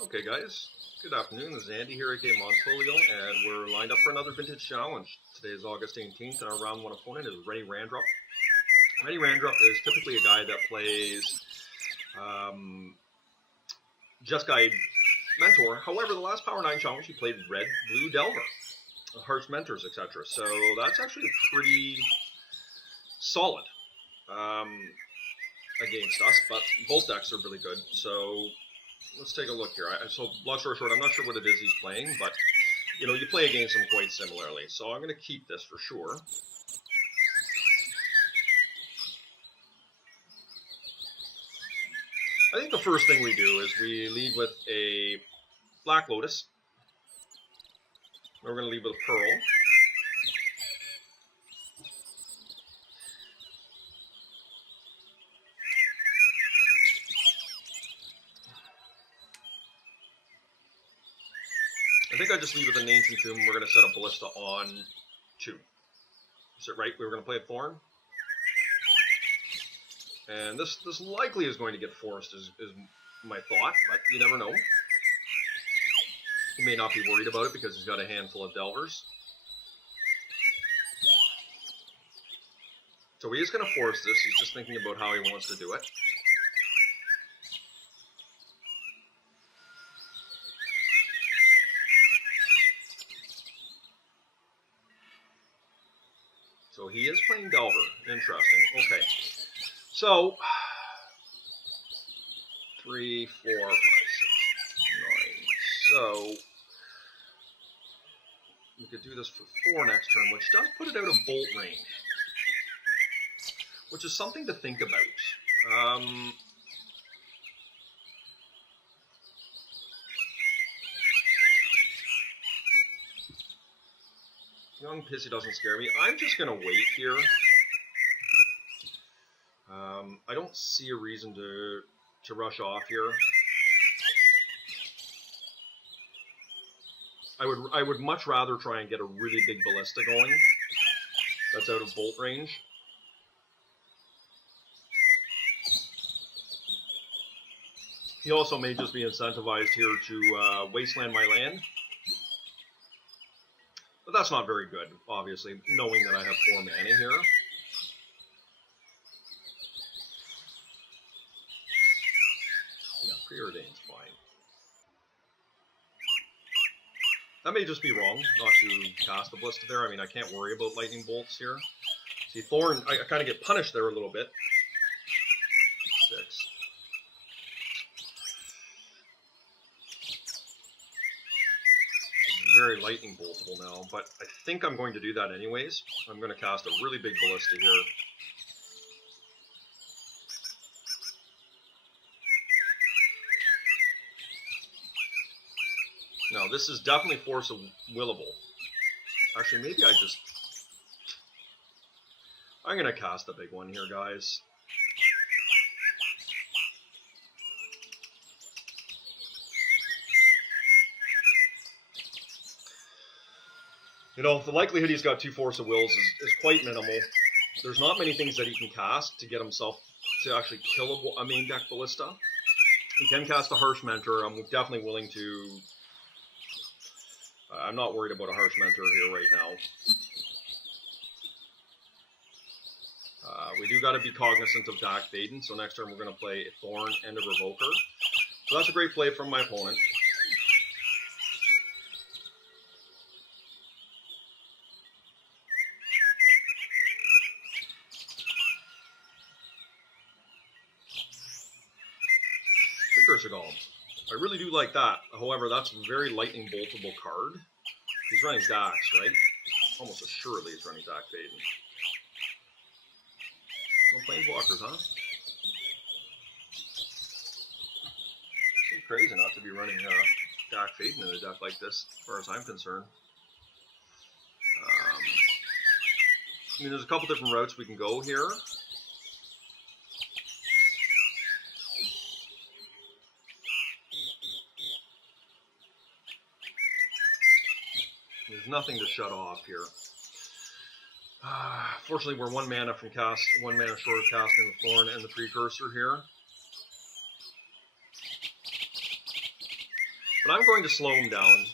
Okay guys, good afternoon. This is Andy here at Montolio, and we're lined up for another vintage challenge. Today is August 18th, and our round one opponent is ReneRandrup. ReneRandrup is typically a guy that plays Jeskai Mentor. However, the last Power 9 challenge he played Red, Blue Delver, Harsh Mentors, etc. So that's actually pretty solid against us, but both decks are really good. So let's take a look here. So, long story short, I'm not sure what it is he's playing, but, you know, you play against him quite similarly. So I'm going to keep this for sure. I think the first thing we do is we lead with a Black Lotus. We're going to lead with a Pearl. I think I just leave with an Ancient Tomb. We're going to set a Ballista on 2. Is it right? We were going to play a Thorn. And this likely is going to get forced, is my thought, but you never know. He may not be worried about it because he's got a handful of Delvers. So he is going to force this. He's just thinking about how he wants to do it. So he is playing Delver. Interesting. Okay. So 3, 4, 5, 6, 9. So we could do this for 4 next turn, which does put it out of bolt range, which is something to think about. Young Pissy doesn't scare me. I'm just going to wait here. I don't see a reason to rush off here. I would much rather try and get a really big Ballista going that's out of bolt range. He also may just be incentivized here to wasteland my land. But that's not very good, obviously, knowing that I have 4 mana here. Yeah, Preordain's fine. That may just be wrong, not to cast the Ballista there. I mean, I can't worry about lightning bolts here. See, Thorn, I kind of get punished there a little bit. 6. Very lightning boltable now, but I think I'm going to do that anyways. I'm going to cast a really big Ballista here. Now, this is definitely Force of Willable. Actually, maybe I'm going to cast a big one here, guys. You know, the likelihood he's got 2 Force of Wills is quite minimal. There's not many things that he can cast to get himself to actually kill a main deck Ballista. He can cast a Harsh Mentor. I'm definitely willing to... I'm not worried about a Harsh Mentor here right now. We do got to be cognizant of Dak Faden, so next turn we're going to play a Thorn and a Revoker. So that's a great play from my opponent. Precursor Golem. I really do like that. However, that's a very lightning boltable card. He's running Dax, right? Almost assuredly he's running Dak Faden. No Planeswalkers, huh? Seems crazy not to be running Dak Faden in a deck like this, as far as I'm concerned. I mean, there's a couple different routes we can go here. There's nothing to shut off here. Fortunately, we're 1 mana from cast, 1 mana short of casting the Thorn and the Precursor here. But I'm going to slow him down.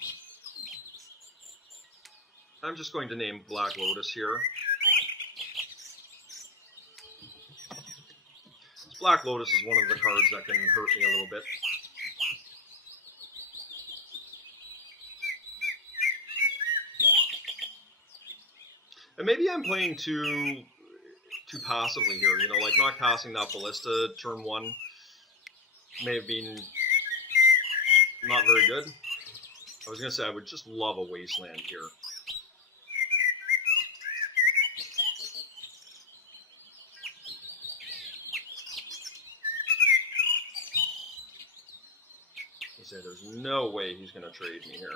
I'm just going to name Black Lotus here. This Black Lotus is one of the cards that can hurt me a little bit. And maybe I'm playing too passively here, you know, like not casting that Ballista turn 1 may have been not very good. I was going to say I would just love a Wasteland here. I say there's no way he's going to trade me here.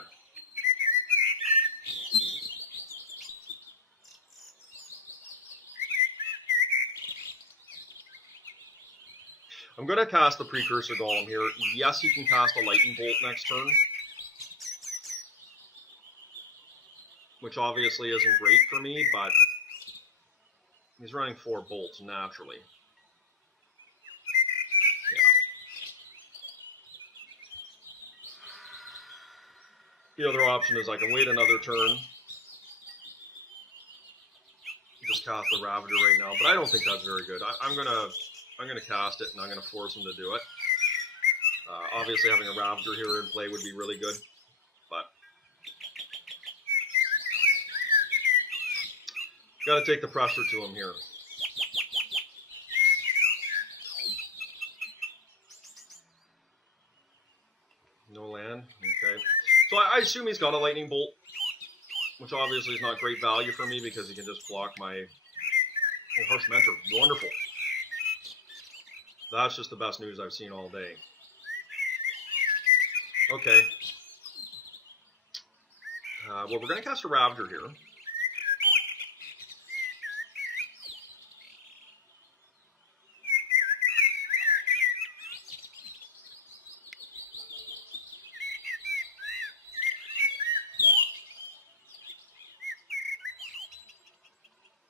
I'm going to cast the Precursor Golem here. Yes, he can cast a Lightning Bolt next turn, which obviously isn't great for me, but he's running 4 bolts naturally. Yeah. The other option is I can wait another turn, just cast the Ravager right now, but I don't think that's very good. I'm gonna cast it, and I'm gonna force him to do it. Obviously, having a Ravager here in play would be really good, but gotta take the pressure to him here. No land, okay. So I assume he's got a Lightning Bolt, which obviously is not great value for me because he can just block my Harsh Mentor. Wonderful. That's just the best news I've seen all day. Okay. Well, we're going to cast a Ravager here.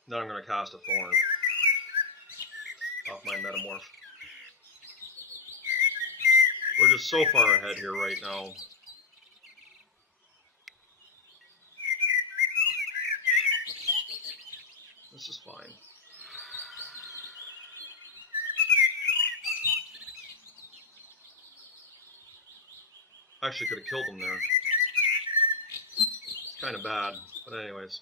Then I'm going to cast a Thorn off my Metamorph. We're just so far ahead here right now. This is fine. I actually could have killed him there. It's kind of bad, but anyways.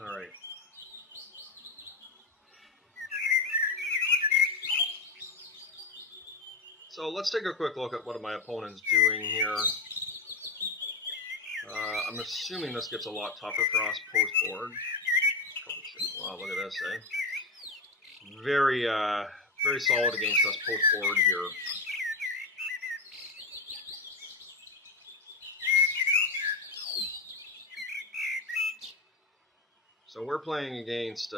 Alright. So let's take a quick look at what my opponent's doing here. I'm assuming this gets a lot tougher for us post-board. Wow, look at this, eh? Very, very solid against us post-board here. So we're playing against,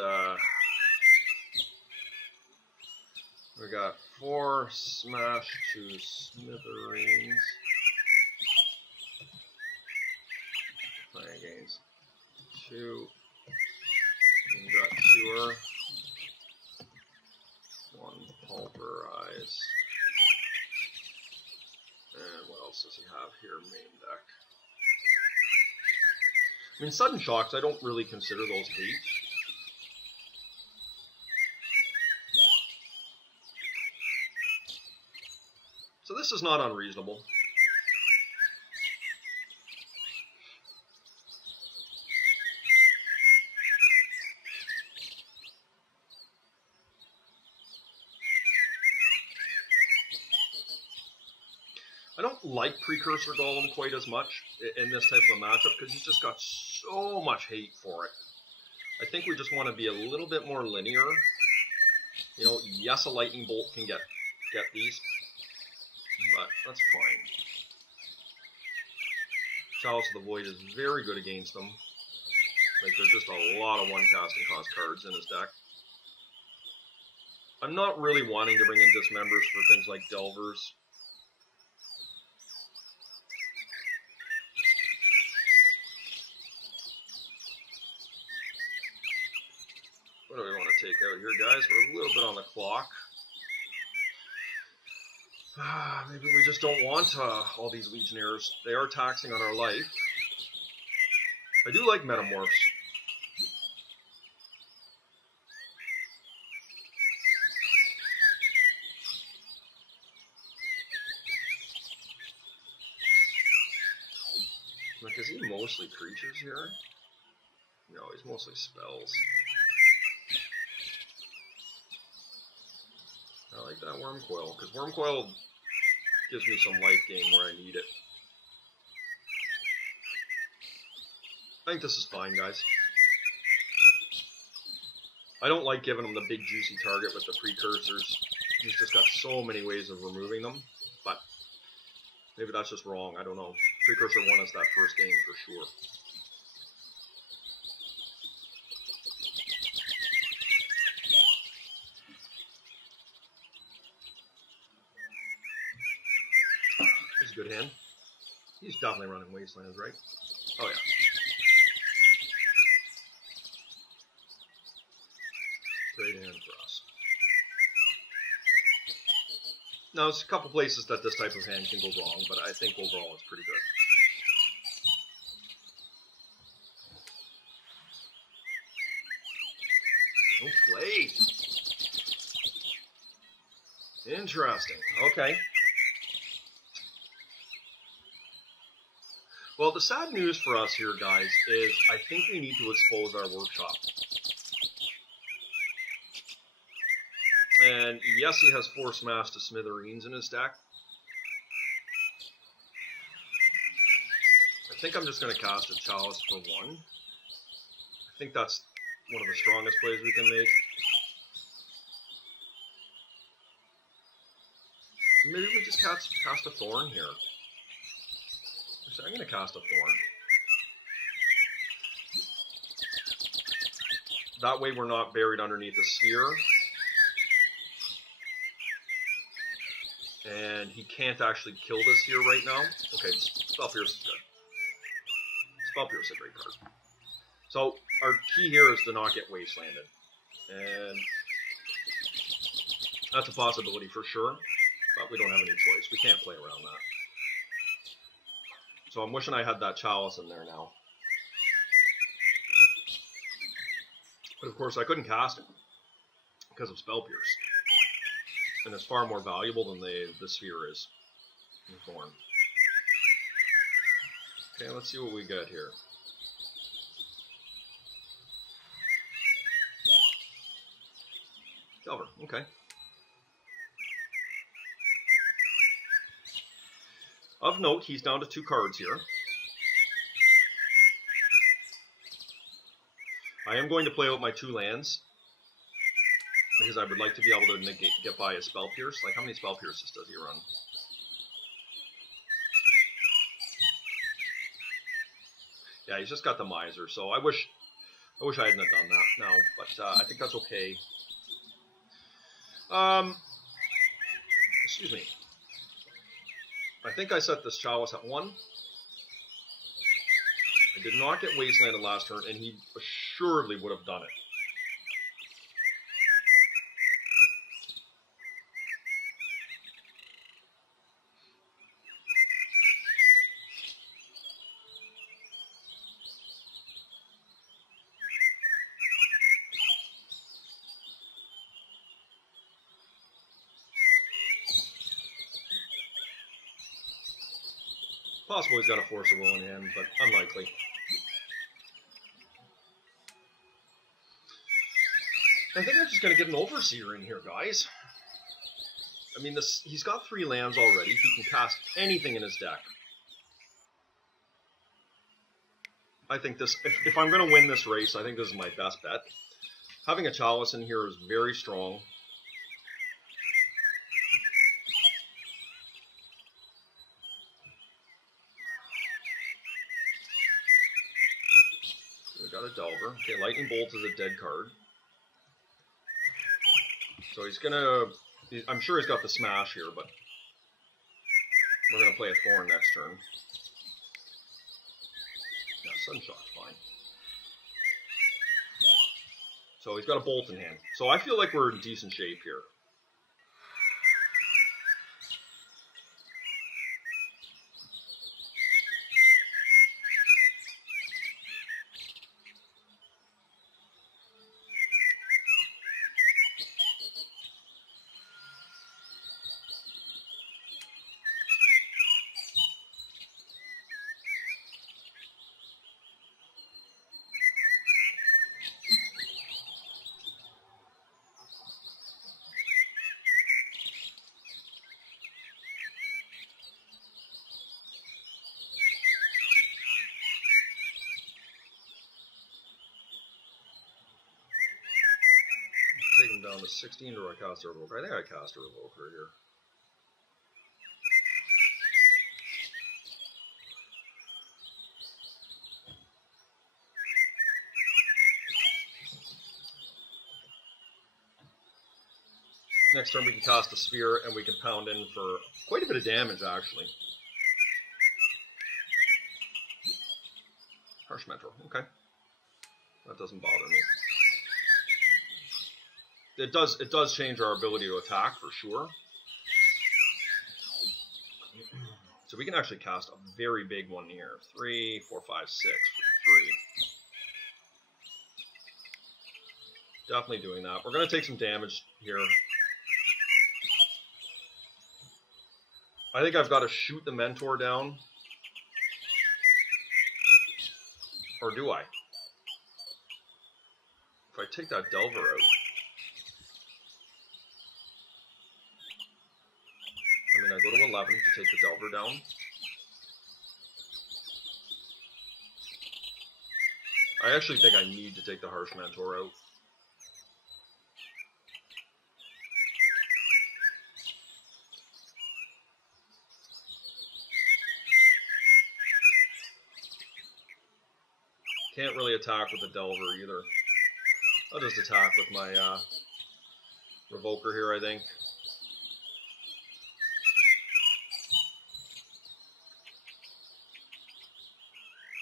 we got 4 smash to smithereens. Playing against 2. We got Cure. 1 Pulverize. And what else does he have here? Main deck. I mean, Sudden Shocks, I don't really consider those hate. So this is not unreasonable. I don't like Precursor Golem quite as much in this type of a matchup because he's just got so much hate for it. I think we just want to be a little bit more linear. You know, yes, a Lightning Bolt can get these, but that's fine. Chalice of the Void is very good against them. Like, there's just a lot of one-casting cost cards in his deck. I'm not really wanting to bring in dismembers for things like delvers. What do we want to take out here, guys? We're a little bit on the clock. Maybe we just don't want all these Legionnaires. They are taxing on our life. I do like Metamorphs. Like, is he mostly creatures here? No, he's mostly spells. I like that Wormcoil, because Wormcoil gives me some life gain where I need it. I think this is fine, guys. I don't like giving him the big juicy target with the precursors. He's just got so many ways of removing them, but maybe that's just wrong. I don't know. Precursor won us that first game for sure. This is a good hand. He's definitely running Wastelands, right? Oh yeah. Great hand for us. Now, there's a couple places that this type of hand can go wrong, but I think overall it's pretty good. No play. Interesting. Okay. Well, the sad news for us here, guys, is I think we need to expose our workshop. And yes, he has Force Mass to Smithereens in his deck. I think I'm just going to cast a Chalice for 1. I think that's one of the strongest plays we can make. Maybe we just cast a Thorn here. Actually, I'm going to cast a Thorn. That way we're not buried underneath a sphere. And he can't actually kill this here right now. Okay, Spell Pierce is good. Spell Pierce is a great card. So, our key here is to not get Wastelanded. And that's a possibility for sure, but we don't have any choice. We can't play around that. So I'm wishing I had that Chalice in there now. But of course I couldn't cast it because of Spell Pierce. And it's far more valuable than the sphere is. The Thorn. Okay, let's see what we got here. Delver, okay. Of note, he's down to 2 cards here. I am going to play out my 2 lands, because I would like to be able to get by a Spell Pierce. Like, how many Spell Pierces does he run? Yeah, he's just got the Miser, so I wish I hadn't have done that now, but I think that's okay. Excuse me. I think I set this Chalice at 1. I did not get Wastelanded last turn, and he assuredly would have done it. Possible he's got a Force of Will in hand, but unlikely. I think I'm just going to get an Overseer in here, guys. I mean, he's got 3 lands already. He can cast anything in his deck. I think this, if I'm going to win this race, I think this is my best bet. Having a Chalice in here is very strong. We got a Delver. Okay, Lightning Bolt is a dead card. So he's gonna, I'm sure he's got the smash here, but we're gonna play a thorn next turn. Yeah, Sunshot's fine. So he's got a bolt in hand. So I feel like we're in decent shape here. Take him down to 16, or I cast a Revoker? I think I cast a Revoker here. Next turn we can cast a Sphere, and we can pound in for quite a bit of damage, actually. Harsh Mentor, okay. That doesn't bother me. It does change our ability to attack, for sure. So we can actually cast a very big one here. 3, 4, 5, 6 for 3. Definitely doing that. We're going to take some damage here. I think I've got to shoot the Mentor down. Or do I? If I take that Delver out. I mean, I go to 11 to take the Delver down. I actually think I need to take the Harsh Mentor out. Can't really attack with the Delver either. I'll just attack with my Revoker here, I think.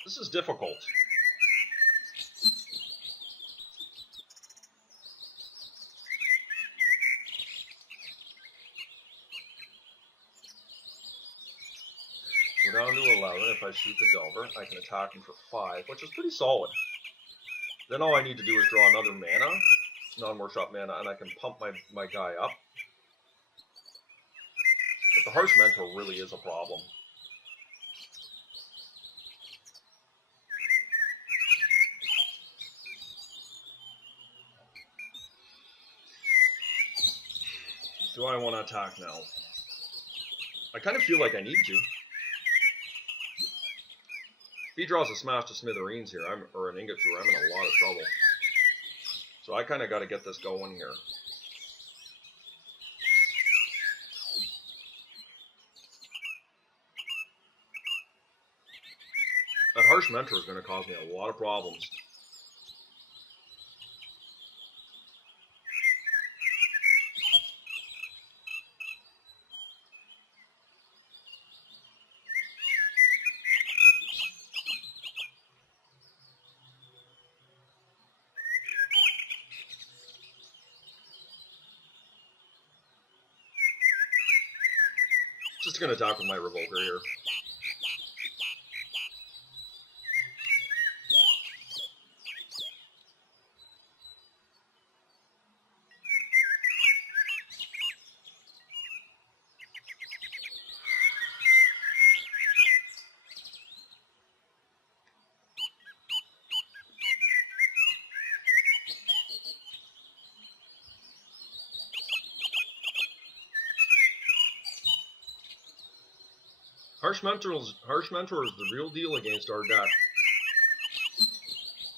This is difficult. We're down to 11. If I shoot the Delver, I can attack him for 5, which is pretty solid. Then all I need to do is draw another mana, non-workshop mana, and I can pump my guy up. But the Harsh Mentor really is a problem. Do I want to attack now? I kind of feel like I need to. If he draws a Smash to Smithereens here, or an Ingot Tour, I'm in a lot of trouble. So I kind of got to get this going here. That Harsh Mentor is going to cause me a lot of problems. Just going to attack with my Revoker here. Harsh Mentor is the real deal against our deck.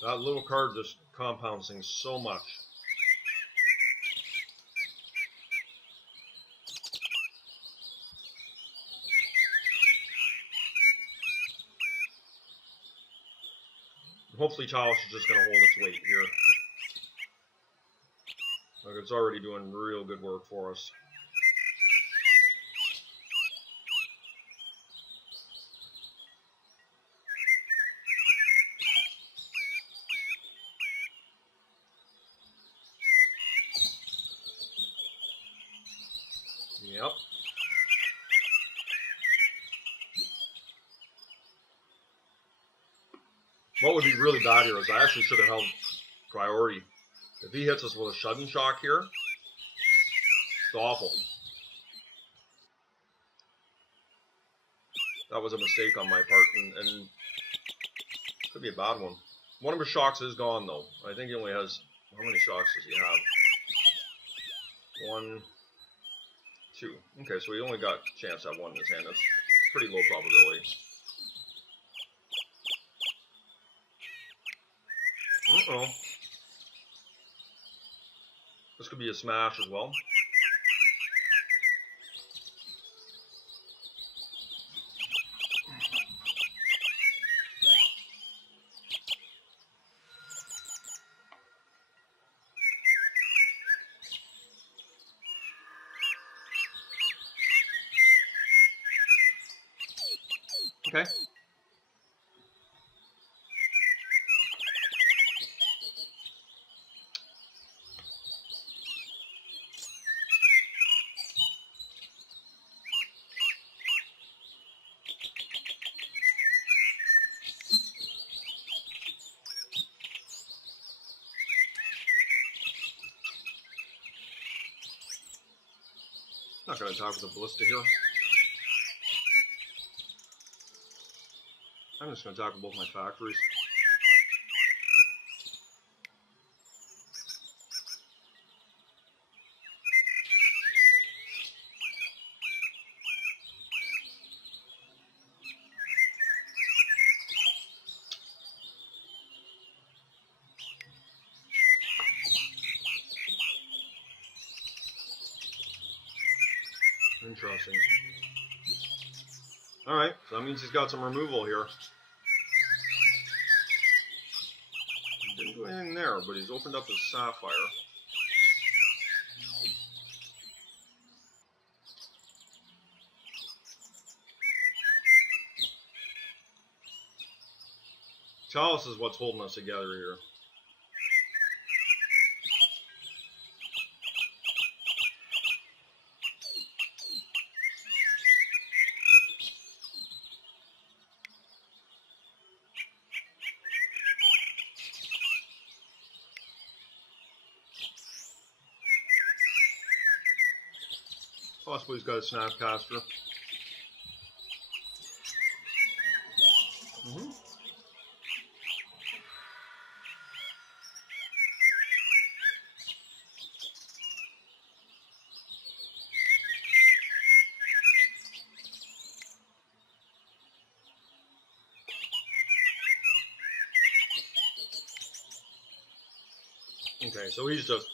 That little card just compounds things so much. Hopefully Chalice is just going to hold its weight here. Like, it's already doing real good work for us. Yep. What would be really bad here is I actually should have held priority. If he hits us with a sudden shock here, it's awful. That was a mistake on my part, and could be a bad one. One of his shocks is gone, though. I think he only has... How many shocks does he have? 1, 2. Okay, so he only got a chance to have one in his hand. That's pretty low probability. Uh-oh. This could be a smash as well. Okay. Not going to attack with a ballista here. I'm just going to attack with both my factories. Interesting. Alright, so that means he's got some removal here. He didn't do anything there, but he's opened up his sapphire. Chalice is what's holding us together here. Possibly he's got a Snapcaster. Okay, so he's just